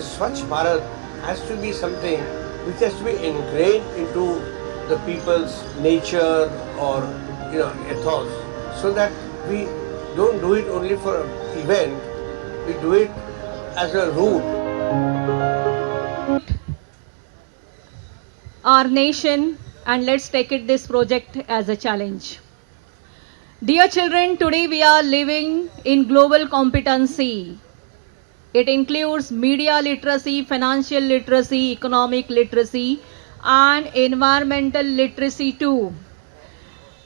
this Swachh Bharat has to be something which has to be ingrained into the people's nature or ethos, so that we don't do it only for an event, we do it as a route. Our nation, and let's take it this project as a challenge. Dear children, today we are living in global competency. It includes media literacy, financial literacy, economic literacy, and environmental literacy too.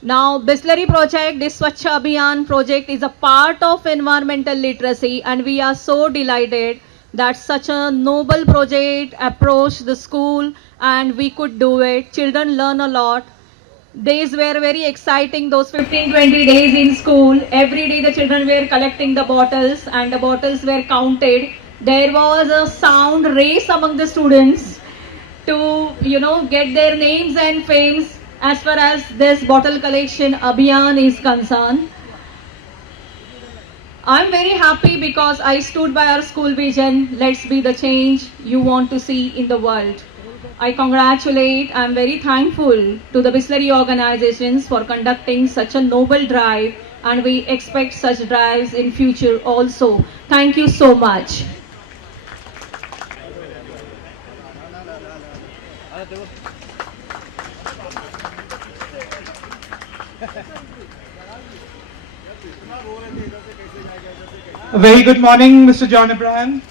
Now, Bisleri project, this Swachh Abhiyan project is a part of environmental literacy, and we are so delighted that such a noble project approached the school and we could do it. Children learn a lot. Days were very exciting, those 15-20 days in school. Every day the children were collecting the bottles and the bottles were counted. There was a sound race among the students to get their names and fames as far as this bottle collection Abhiyan is concerned. I'm very happy because I stood by our school vision, let's be the change you want to see in the world. I congratulate, I'm very thankful to the Bisleri organizations for conducting such a noble drive, and we expect such drives in future also. Thank you so much. A very good morning, Mr. John Abraham.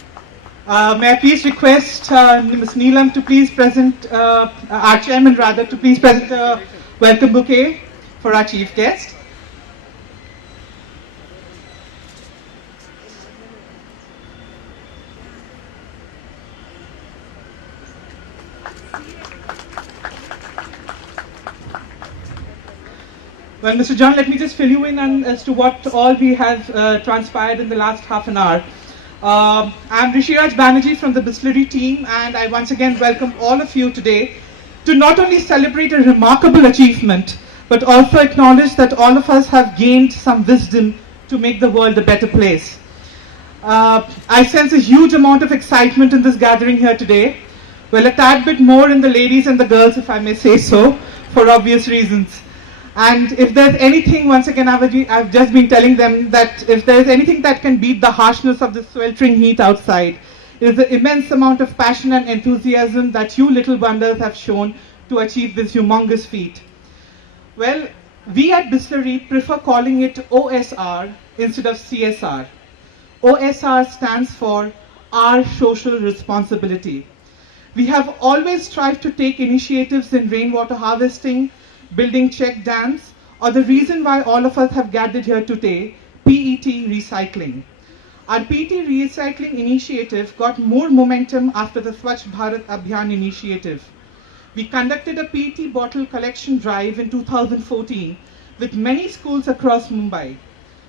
May I please request Ms. Neelam to please present, our chairman rather, to please present a welcome bouquet for our chief guest. Well, Mr. John, let me just fill you in as to what all we have transpired in the last half an hour. I'm Rishiraj Banerjee from the Bisleri team, and I once again welcome all of you today to not only celebrate a remarkable achievement, but also acknowledge that all of us have gained some wisdom to make the world a better place. I sense a huge amount of excitement in this gathering here today. Well, a tad bit more in the ladies and the girls, if I may say so, for obvious reasons. And if there's anything, once again, I've just been telling them that if there's anything that can beat the harshness of the sweltering heat outside, it is the immense amount of passion and enthusiasm that you little wonders have shown to achieve this humongous feat. Well, we at Bisleri prefer calling it OSR instead of CSR. OSR stands for Our Social Responsibility. We have always strived to take initiatives in rainwater harvesting, building check dams, or the reason why all of us have gathered here today, PET recycling. Our PET recycling initiative got more momentum after the Swachh Bharat Abhiyan initiative. We conducted a PET bottle collection drive in 2014 with many schools across Mumbai.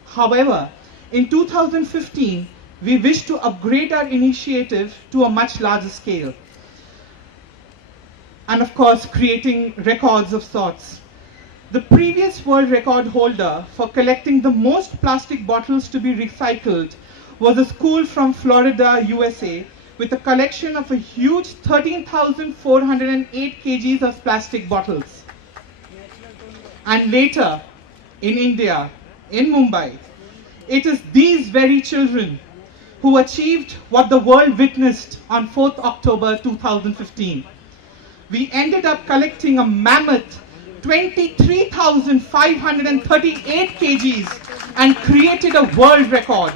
However, in 2015, we wished to upgrade our initiative to a much larger scale, and of course creating records of sorts. The previous world record holder for collecting the most plastic bottles to be recycled was a school from Florida, USA, with a collection of a huge 13,408 kgs of plastic bottles. And later, in India, in Mumbai, it is these very children who achieved what the world witnessed on 4th October 2015. We ended up collecting a mammoth 23,538 kgs and created a world record.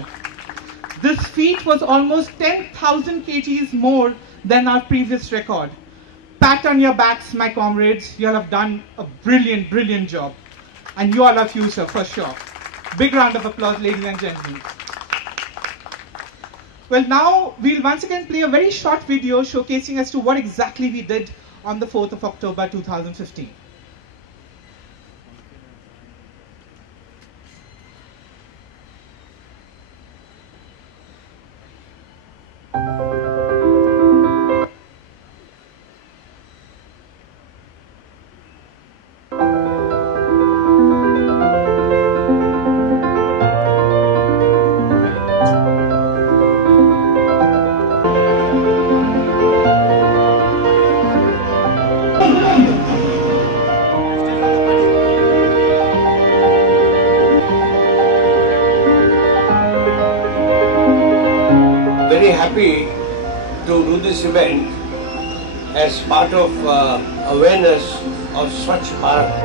This feat was almost 10,000 kgs more than our previous record. Pat on your backs, my comrades. You all have done a brilliant, brilliant job. And you all are future, for sure. Big round of applause, ladies and gentlemen. Well, now we'll once again play a very short video showcasing as to what exactly we did on the 4th of October 2015. very happy to do this event as part of awareness of Swachh Bharat.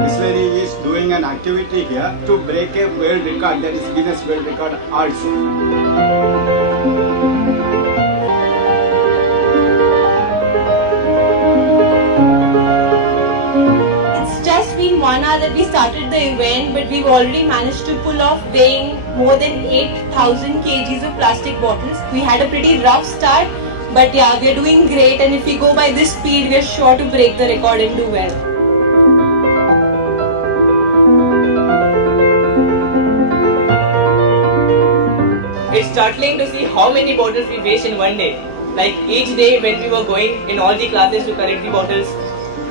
Bisleri is doing an activity here to break a world record, that is Guinness World Record also. It's just been 1 hour that we started the event, but we've already managed to pull off weighing more than 8,000 kgs of plastic bottles. We had a pretty rough start, but yeah, we're doing great, and if we go by this speed, we're sure to break the record and do well. It's startling to see how many bottles we waste in one day. Like each day when we were going in all the classes to collect the bottles,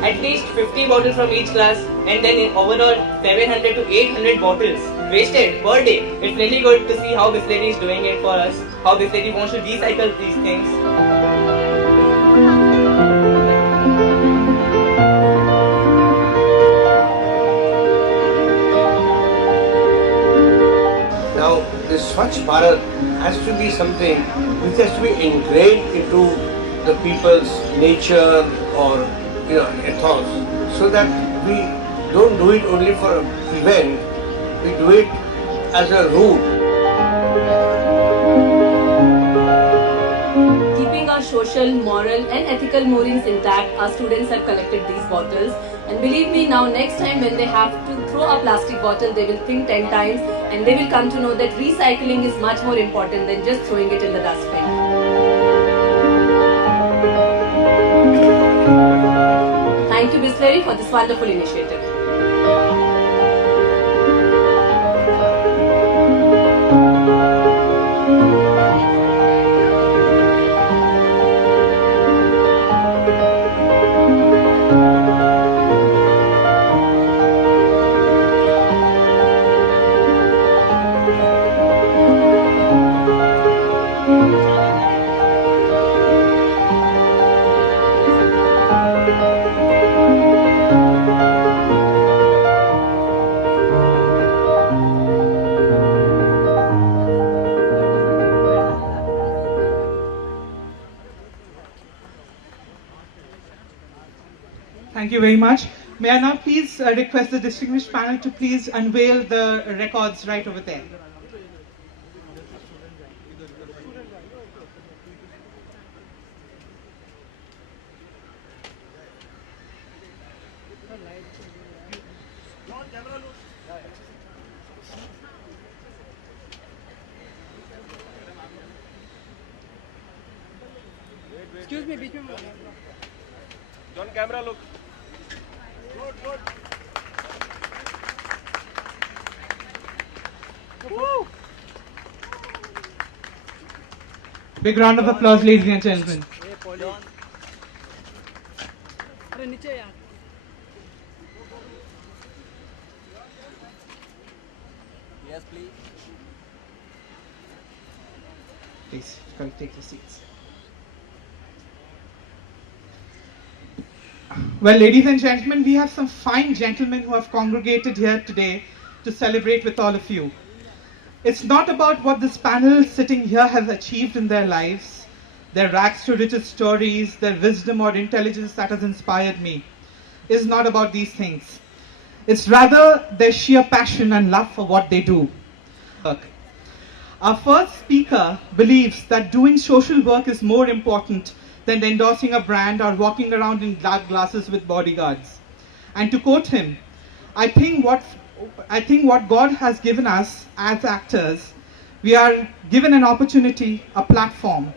at least 50 bottles from each class, and then in overall 700 to 800 bottles wasted per day. It's really good to see how Bisleri is doing it for us, how Bisleri wants to recycle these things. Now, this Swachh Bharat has to be something which has to be ingrained into the people's nature or ethos, so that we don't do it only for an event, we do it as a rule. Keeping our social, moral and ethical moorings intact, our students have collected these bottles. And believe me, now next time when they have to throw a plastic bottle, they will think 10 times and they will come to know that recycling is much more important than just throwing it in the dustbin. Thank you, Bisleri, for this wonderful initiative. Thank you very much. May I now please request the distinguished panel to please unveil the records right over there. Excuse me, बीच में John, camera look. Good. Woo! Big round of applause, ladies and gentlemen. अरे नीचे यार. Yes, please. Please, come take your seats. Well, ladies and gentlemen, we have some fine gentlemen who have congregated here today to celebrate with all of you. It's not about what this panel sitting here has achieved in their lives, their rags to riches stories, their wisdom or intelligence that has inspired me. It's not about these things. It's rather their sheer passion and love for what they do. Our first speaker believes that doing social work is more important than endorsing a brand or walking around in dark glasses with bodyguards. And to quote him, I think what God has given us as actors, we are given an opportunity, a platform.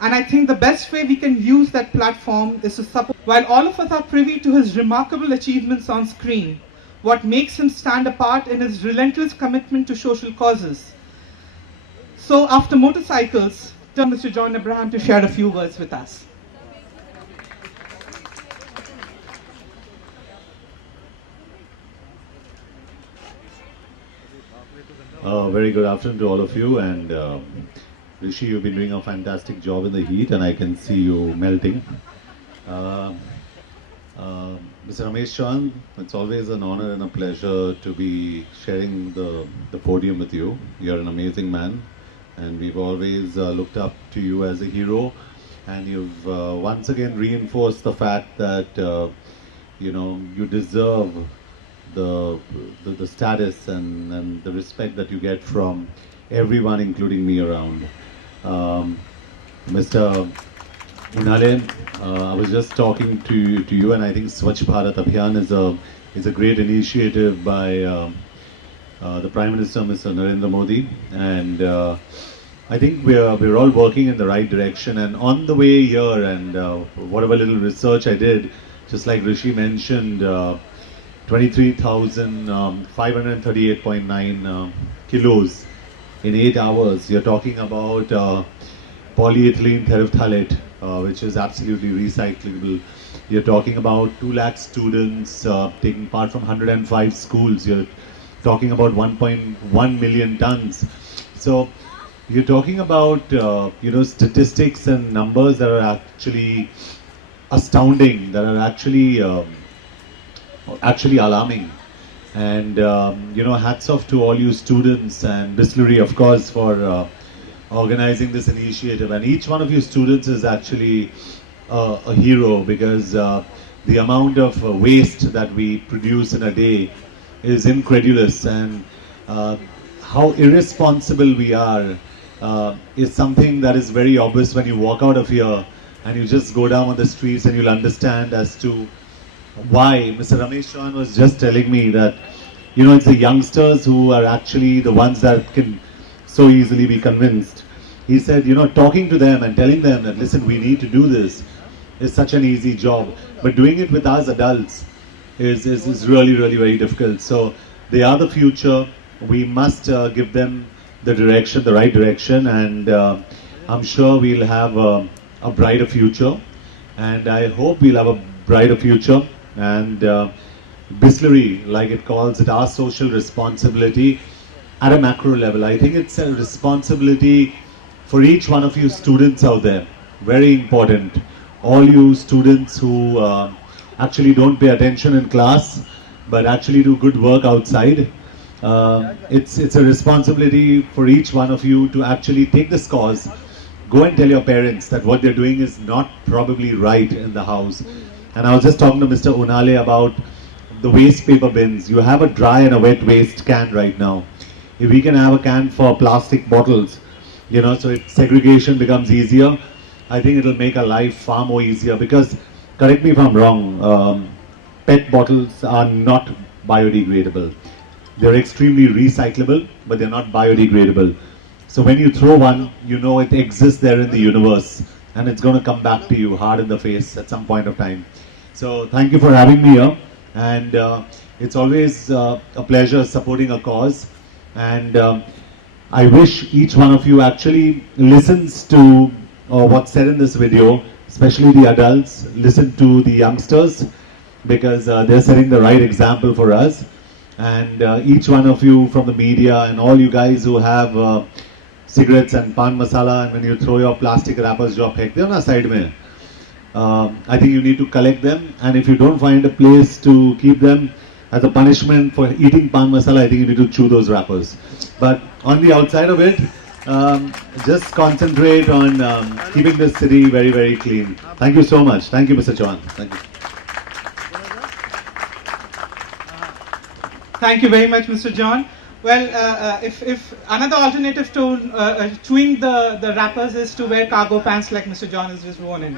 And I think the best way we can use that platform is to support. While all of us are privy to his remarkable achievements on screen, what makes him stand apart in his relentless commitment to social causes. So after motorcycles, turn Mr. John Abraham to share a few words with us. Very good afternoon to all of you, and Rishi, you've been doing a fantastic job in the heat and I can see you melting. Mr. Ramesh Chauhan, it's always an honor and a pleasure to be sharing the podium with you. You're an amazing man, and we've always looked up to you as a hero. And you've once again reinforced the fact that you deserve the status and the respect that you get from everyone, including me around. Mr. Unale, I was just talking to you, and I think Swachh Bharat Abhiyan is a great initiative by the Prime Minister, Mr. Narendra Modi, and I think we're all working in the right direction. And on the way here, and whatever little research I did, just like Rishi mentioned, 23,538.9 kilos in 8 hours. You're talking about polyethylene terephthalate, which is absolutely recyclable. You're talking about 2 lakh students taking part from 105 schools. You're talking about 1.1 million tons. So you're talking about statistics and numbers that are actually astounding, that are actually alarming. And hats off to all you students and Bisleri, of course, for organizing this initiative. And each one of you students is actually a hero, because the amount of waste that we produce in a day is incredulous, and how irresponsible we are is something that is very obvious when you walk out of here and you just go down on the streets, and you'll understand as to why. Mr. Ramesh Chauhan was just telling me that it's the youngsters who are actually the ones that can so easily be convinced. He said, talking to them and telling them that, listen, we need to do this is such an easy job, but doing it with us adults is really, really very difficult. So they are the future. We must give them the direction, the right direction, and I'm sure we'll have a brighter future, and I hope we'll have a brighter future. And Bisleri, like it calls it, our social responsibility at a macro level. I think it's a responsibility for each one of you students out there. Very important. All you students who actually don't pay attention in class, but actually do good work outside. It's a responsibility for each one of you to actually take this cause. Go and tell your parents that what they're doing is not probably right in the house. And I was just talking to Mr. Unale about the waste paper bins. You have a dry and a wet waste can right now. If we can have a can for plastic bottles, so if segregation becomes easier, I think it'll make our life far more easier. Because, correct me if I'm wrong, PET bottles are not biodegradable. They're extremely recyclable, but they're not biodegradable. So when you throw one, it exists there in the universe, and it's going to come back to you hard in the face at some point of time. So thank you for having me here, and it's always a pleasure supporting a cause. And I wish each one of you actually listens to what's said in this video, especially the adults. Listen to the youngsters, because they're setting the right example for us. And each one of you from the media, and all you guys who have cigarettes and pan masala, and when you throw your plastic wrappers, jo phek de ho na side mein, I think you need to collect them. And if you don't find a place to keep them as a punishment for eating pan masala, I think you need to chew those wrappers. But on the outside of it, just concentrate on keeping this city very, very clean. Thank you so much. Thank you, Mr. Chauhan. Thank you. Thank you very much, Mr. John. Well, if another alternative to chewing the wrappers is to wear cargo pants like Mr. John has just worn in.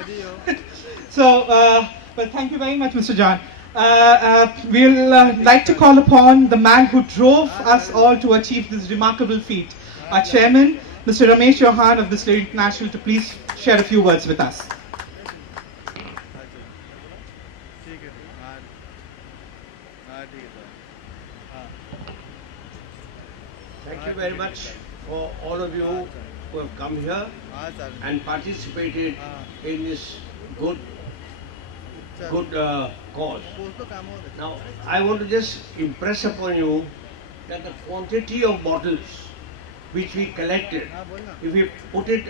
So, well, thank you very much, Mr. John. We'll like to call upon the man who drove us all to achieve this remarkable feat, our chairman, Mr. Ramesh Chauhan of Bisleri International, to please share a few words with us. Thank you very much for all of you who have come here and participated in this good cause. Now, I want to just impress upon you that the quantity of bottles which we collected, if we put it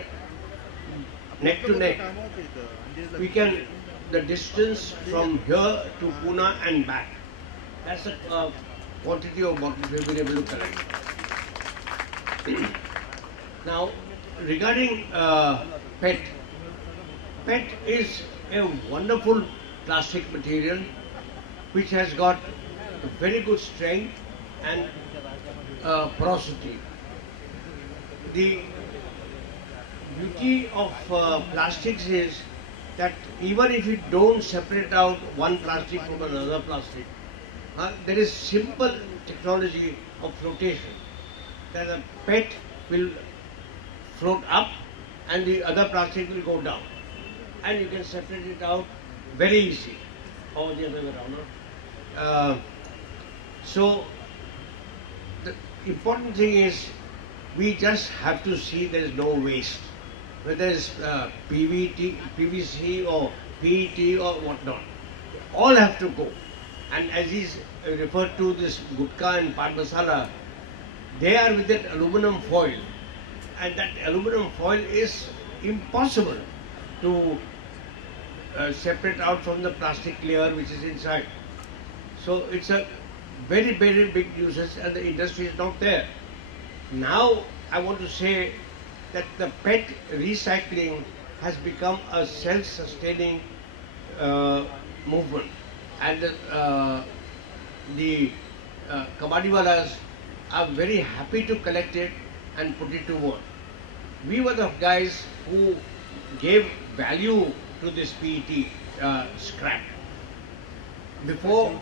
neck to neck, we can the distance from here to Pune and back. That's the quantity of bottles we've been able to collect. Now, regarding PET, PET is a wonderful plastic material which has got very good strength and porosity. The beauty of plastics is that even if you don't separate out one plastic from another plastic, there is simple technology of flotation, that the PET will float up and the other plastic will go down, and you can separate it out very easy, or the other way around. So the important thing is we just have to see there is no waste, whether it's PVC or PET or whatnot. All have to go. And as he's referred to this gutka and pan masala, they are with that aluminum foil, and that aluminum foil is impossible to separate out from the plastic layer which is inside. So it's a very, very big nuisance, and the industry is not there. Now I want to say that the PET recycling has become a self-sustaining movement, and the kabadiwalas are very happy to collect it and put it to work. We were the guys who gave value to this PET scrap. Before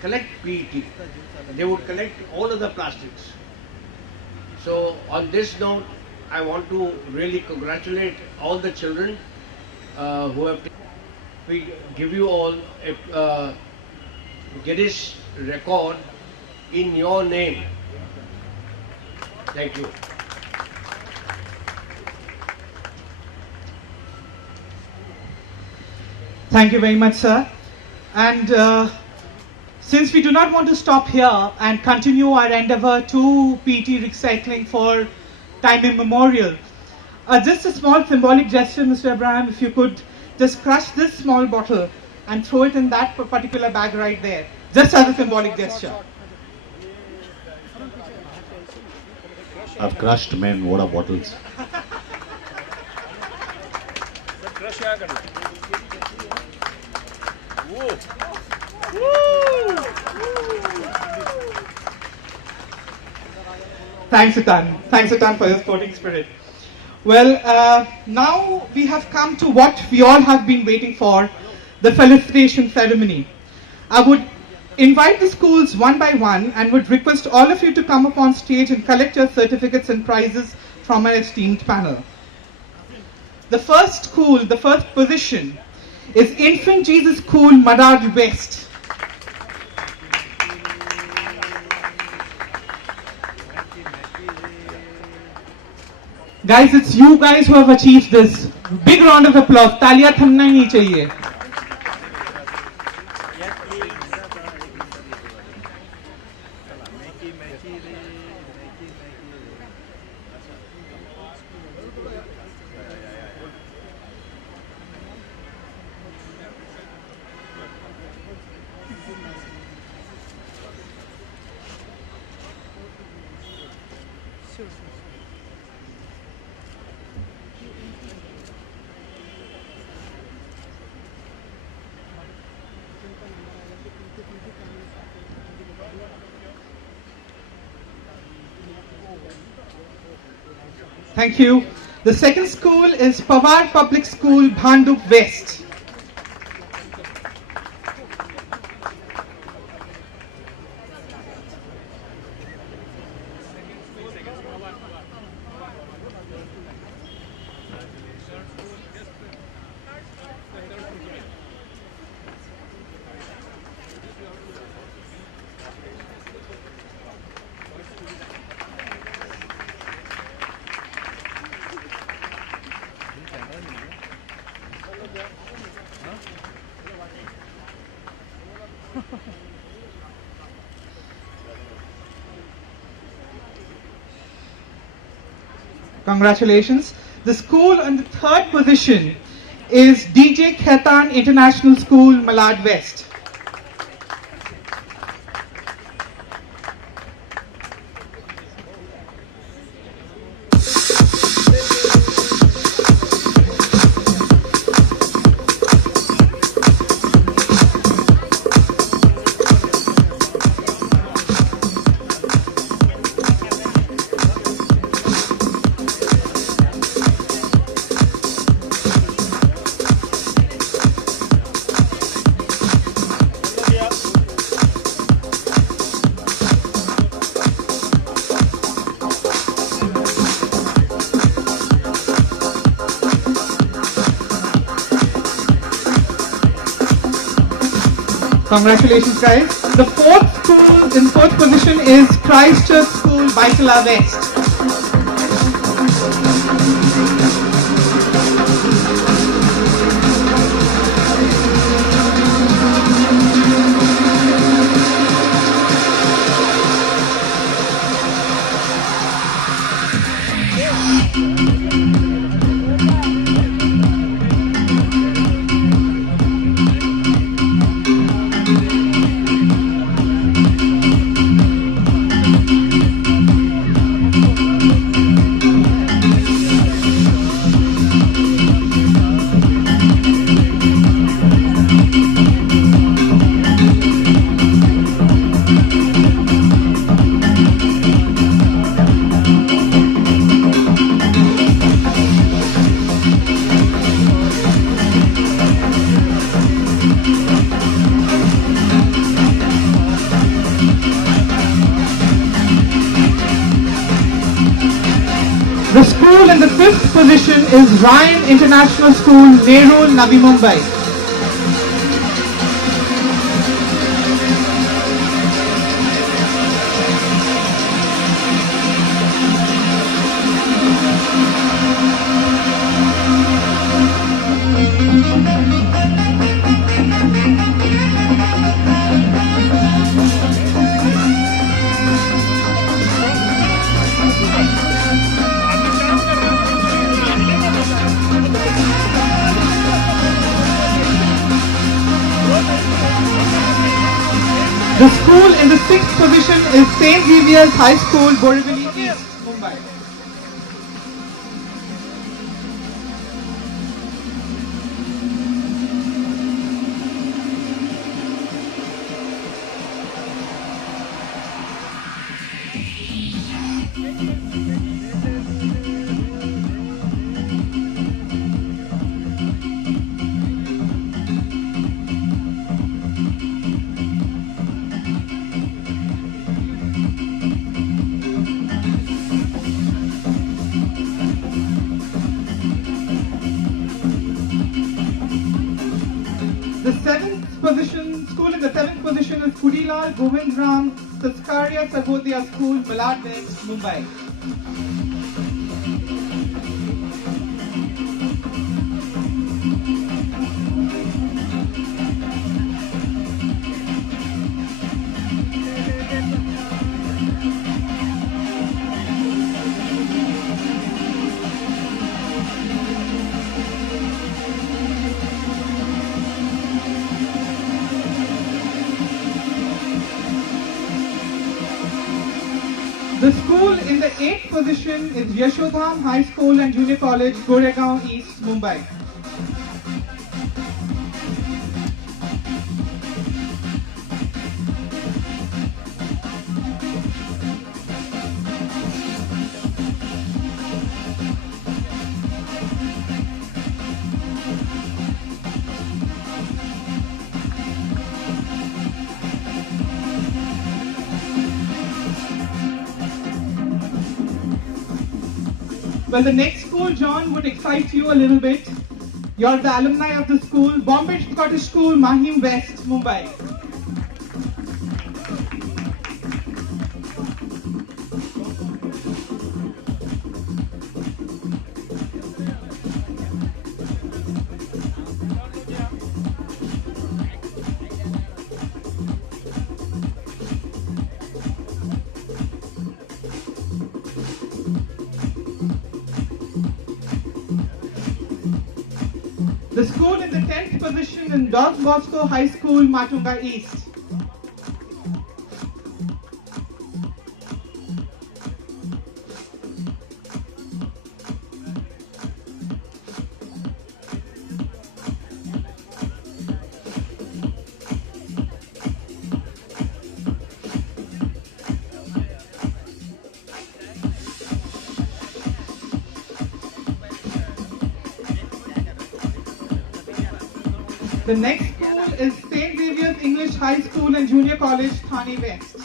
collect PET, they would collect all of the plastics. So on this note, I want to really congratulate all the children who have. We give you all a Guinness record in your name. Thank you. Thank you very much, sir. And since we do not want to stop here and continue our endeavor to PET recycling for time immemorial, just a small symbolic gesture, Mr. Abraham, if you could just crush this small bottle and throw it in that particular bag right there, just as a symbolic gesture. I've crushed men, what are bottles? Thanks a ton. Thanks a ton for your sporting spirit. Well, now we have come to what we all have been waiting for, the felicitation ceremony. I would invite the schools one by one and would request all of you to come up on stage and collect your certificates and prizes from our esteemed panel. The first school, the first position, is Infant Jesus School, Madad West. Guys, it's you guys who have achieved this. Big round of applause. तालियां थमना ही नहीं चाहिए. Thank you. The second school is Pawar Public School, Bhandup West. Congratulations. The school in the third position is DJ Khaitan International School, Malad West. Congratulations, guys. The fourth school in fourth position is Christchurch School, Baikala West. The school in the fifth position is Ryan International School, Nerul, Navi Mumbai. The school in the sixth position is St. Xavier's High School, Borivali East, Mumbai. The school in the seventh position is Kudilal Govindram Saskaria Sarvodaya School, Malad West, Mumbai. The school in the eighth position is Yashodham High School and Junior College, Goregaon East, Mumbai. Well, the next school, John, would excite you a little bit. You're the alumni of the school, Bombay Scottish School, Mahim West, Mumbai. The school in the 10th position in Don Bosco High School, Matunga East. The next school is St. Xavier's English High School and Junior College, Thane West.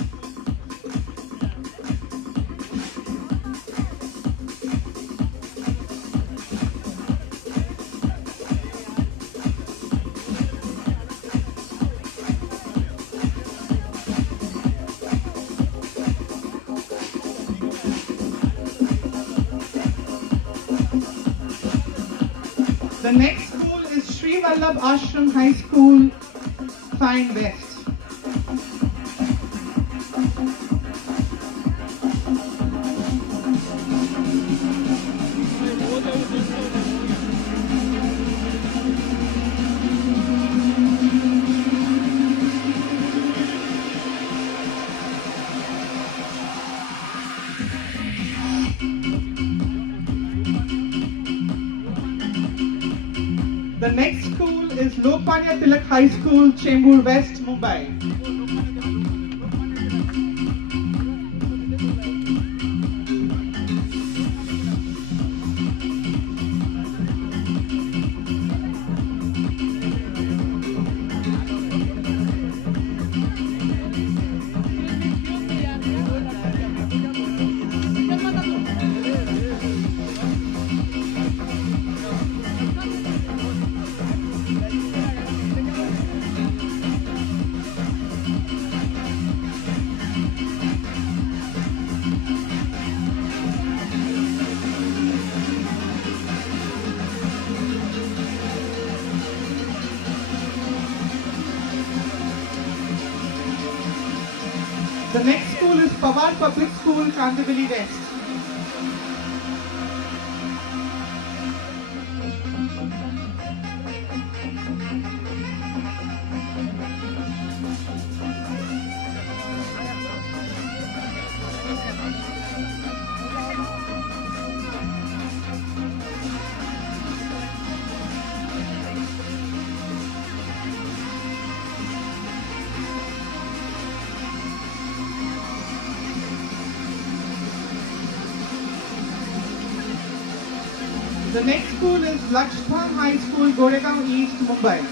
The next school is Sri Vallabh Ashram High School, Thane West. The next school is Lokmanya Tilak High School, Chembur West, Mumbai. The next school is Pawar Public School, Kandivali West. The next school is Lakshman High School, Goregaon East, Mumbai.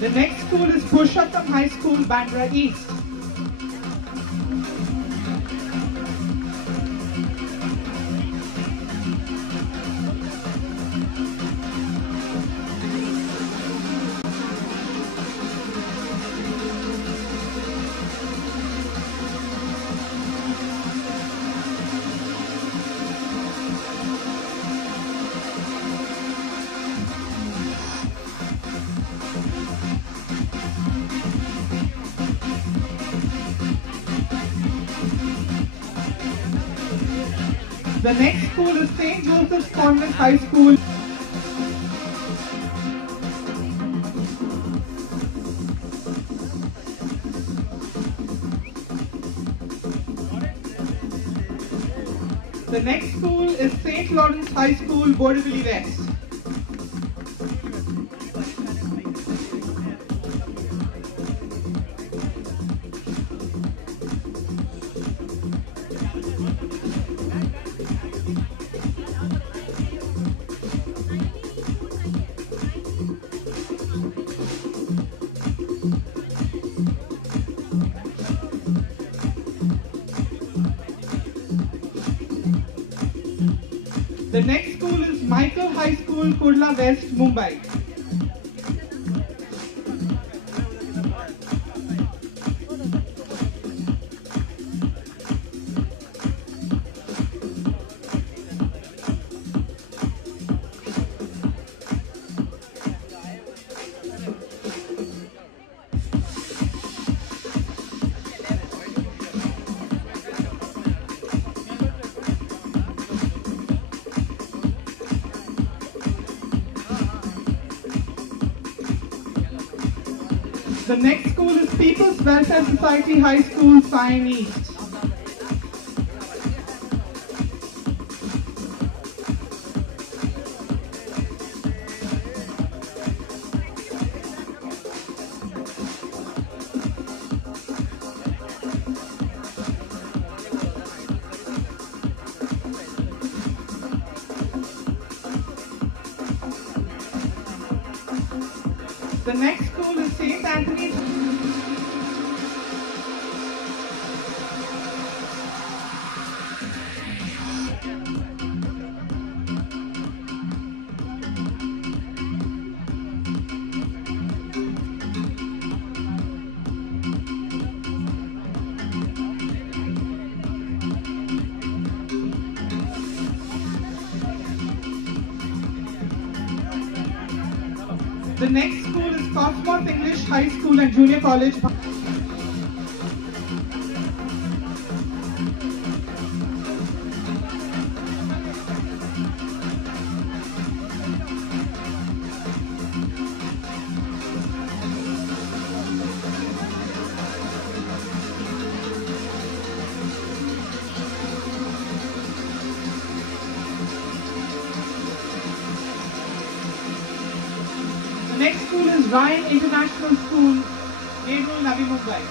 The next school is Purushottam High School, Bandra East. The next school is St. Joseph's Convent High School. The next school is St. Lawrence High School, Borivali West. The next school is Michael High School, Kurla West, Mumbai. The next school is People's Welfare Society High School, Sion East. The next school is St. Anthony's. The next school is Cosmos English High School and Junior College. The next school is Ryan International School, Nehru, Navi Mumbai.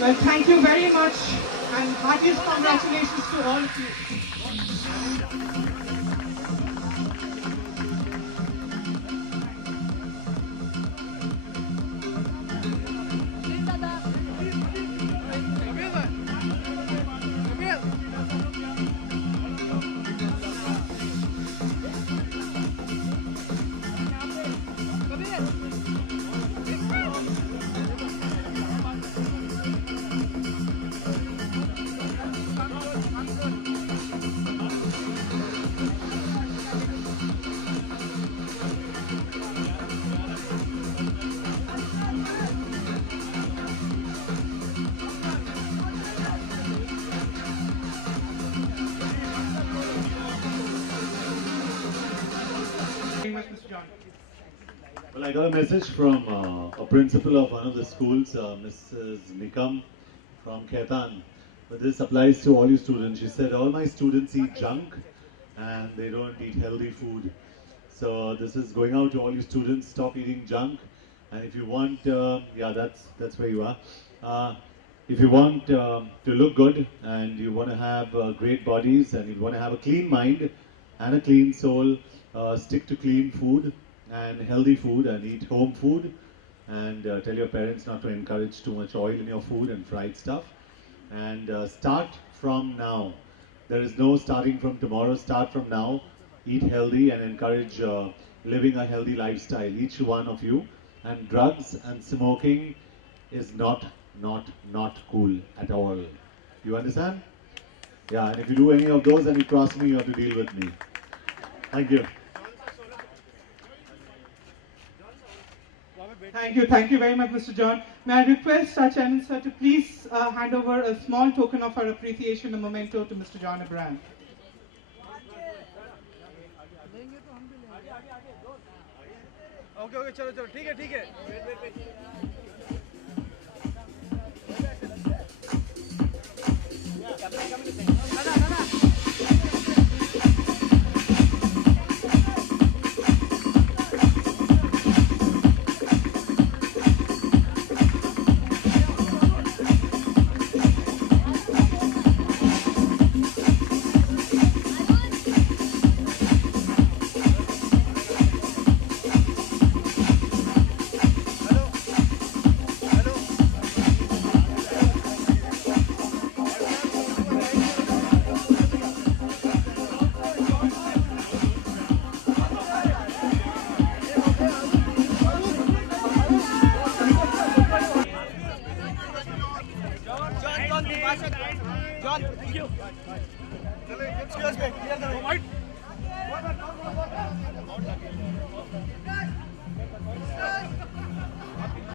Well, thank you very much and heartiest congratulations to all of you. Very much, Mr. John. Well, I got a message from a principal of one of the schools, Mrs. Nikam from Khaitan. But this applies to all you students. She said, all my students eat junk and they don't eat healthy food. So this is going out to all you students, stop eating junk. And if you want, yeah, that's where you are. If you want to look good and you want to have great bodies and you want to have a clean mind and a clean soul, stick to clean food and healthy food and eat home food, and tell your parents not to encourage too much oil in your food and fried stuff, and start from now. There is no starting from tomorrow. Start from now. Eat healthy and encourage living a healthy lifestyle, each one of you. And drugs and smoking is not cool at all. You understand? Yeah, and if you do any of those and you cross me, you have to deal with me. Thank you. Thank you very much, Mr. John. May I request our Chairman, sir, to please hand over a small token of our appreciation, a memento to Mr. John Abraham. Okay चलो चलो ठीक है wait John, thank you. Excuse me. Clear the way.